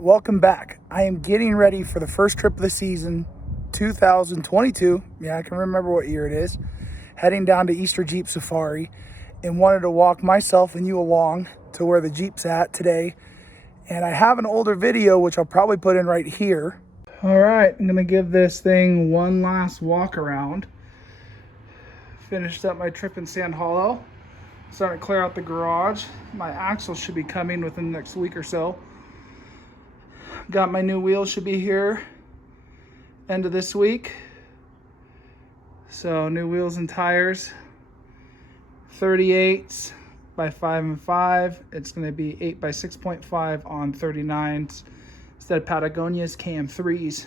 welcome back. I am getting ready for the first trip of the season, 2022. Yeah, I can remember what year it is. Heading down to Easter Jeep Safari and wanted to walk myself and you along to where the Jeep's at today. And I have an older video, which I'll probably put in right here. All right, I'm gonna give this thing one last walk around. Finished up my trip in Sand Hollow. Starting to clear out the garage. My axle should be coming within the next week or so. Got my new wheels, should be here end of this week. So new wheels and tires, 38s by 5 and 5. It's going to be 8 by 6.5 on 39s instead of Patagonia's KM3s.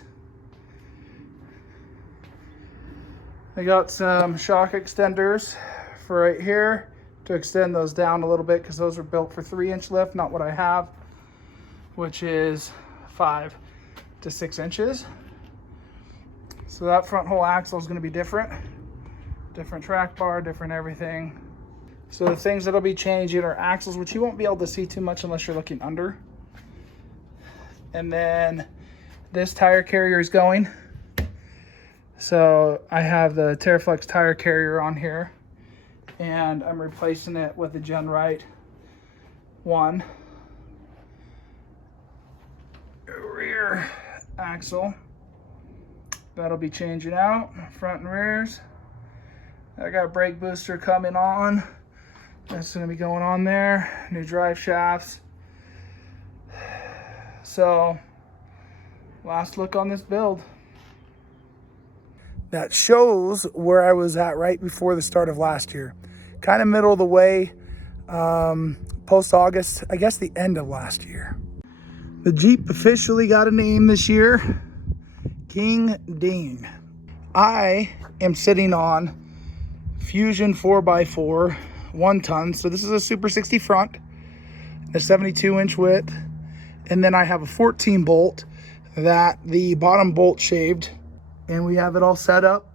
I got some shock extenders for right here to extend those down a little bit because those are built for 3-inch lift, not what I have, which is 5 to 6 inches. So that front whole axle is going to be different track bar, different everything. So the things that'll be changing are axles, which you won't be able to see too much unless you're looking under. And then this tire carrier is going. So I have the TerraFlex tire carrier on here, and I'm replacing it with the GenRight 1 rear axle. That'll be changing out, front and rears. I got a brake booster coming on. That's gonna be going on there. New drive shafts. So, last look on this build. That shows where I was at right before the start of last year. Kind of middle of the way, post-August, I guess the end of last year. The Jeep officially got a name this year. King Ding. I am sitting on Fusion 4x4 1 ton. So this is a Super 60 front, a 72-inch width, and then I have a 14 bolt that the bottom bolt shaved, and we have it all set up.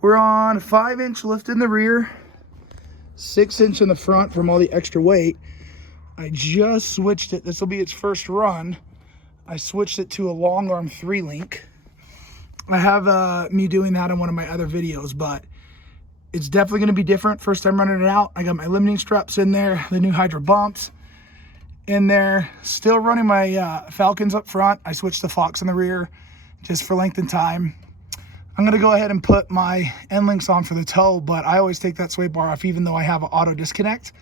We're on 5-inch lift in the rear, 6-inch in the front from all the extra weight. I just switched it. This will be its first run. I switched it to a long arm 3-link. I have me doing that in one of my other videos, but it's definitely going to be different. First time running it out. I got my limiting straps in there, the new Hydra bumps in there. Still running my Falcons up front. I switched to Fox in the rear just for length and time. I'm going to go ahead and put my end links on for the toe, but I always take that sway bar off even though I have an auto disconnect.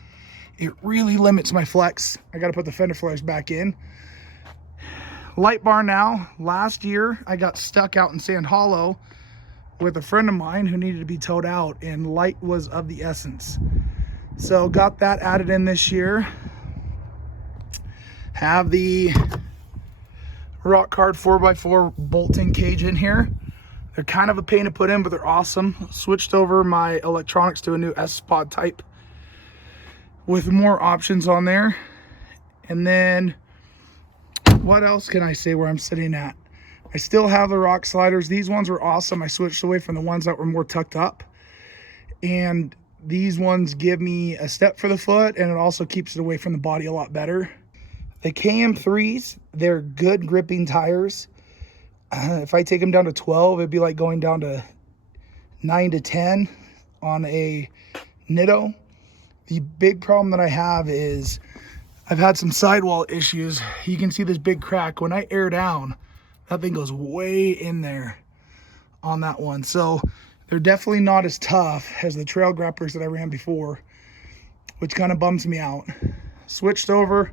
It really limits my flex. I got to put the fender flares back in. Light bar now. Last year I got stuck out in Sand Hollow with a friend of mine who needed to be towed out, and light was of the essence. So got that added in this year. Have the rock hard 4x4 bolting cage in here. They're kind of a pain to put in, but they're awesome. Switched over my electronics to a new S-Pod type with more options on there. And then what else can I say where I'm sitting at? I still have the rock sliders. These ones were awesome. I switched away from the ones that were more tucked up. And these ones give me a step for the foot, and it also keeps it away from the body a lot better. The KM3s, they're good gripping tires. If I take them down to 12, it'd be like going down to 9 to 10 on a Nitto. The big problem that I have is I've had some sidewall issues. You can see this big crack. When I air down, that thing goes way in there on that one. So they're definitely not as tough as the trail grapplers that I ran before, which kind of bums me out. Switched over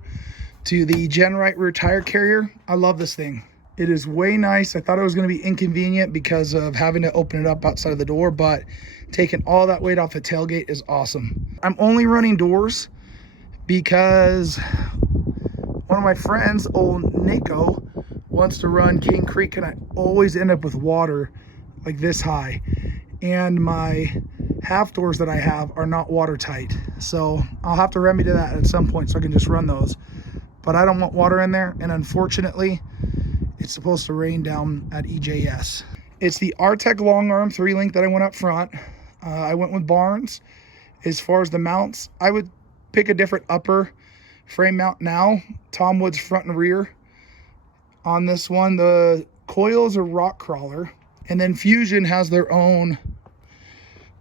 to the GenRight rear tire carrier. I love this thing. It is way nice. I thought it was going to be inconvenient because of having to open it up outside of the door, but taking all that weight off the tailgate is awesome. I'm only running doors because one of my friends, old Nico, wants to run King Creek, and I always end up with water like this high. And my half doors that I have are not watertight. So I'll have to remedy that at some point so I can just run those. But I don't want water in there, and unfortunately, it's supposed to rain down at EJS. It's the Artec long arm 3-link that I went up front. I went with Barnes. As far as the mounts, I would pick a different upper frame mount now. Tom Woods front and rear on this one. The coils are Rock Crawler, and then Fusion has their own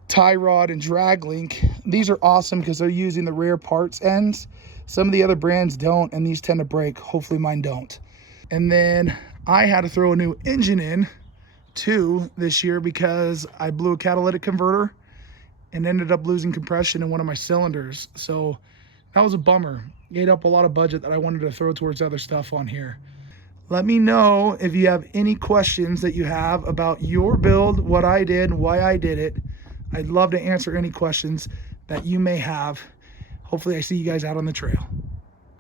tie rod and drag link. These are awesome because they're using the rare parts ends. Some of the other brands don't, and these tend to break. Hopefully mine don't. And then I had to throw a new engine in too this year because I blew a catalytic converter and ended up losing compression in one of my cylinders. So that was a bummer. Ate up a lot of budget that I wanted to throw towards other stuff on here. Let me know if you have any questions that you have about your build, what I did, why I did it. I'd love to answer any questions that you may have. Hopefully I see you guys out on the trail.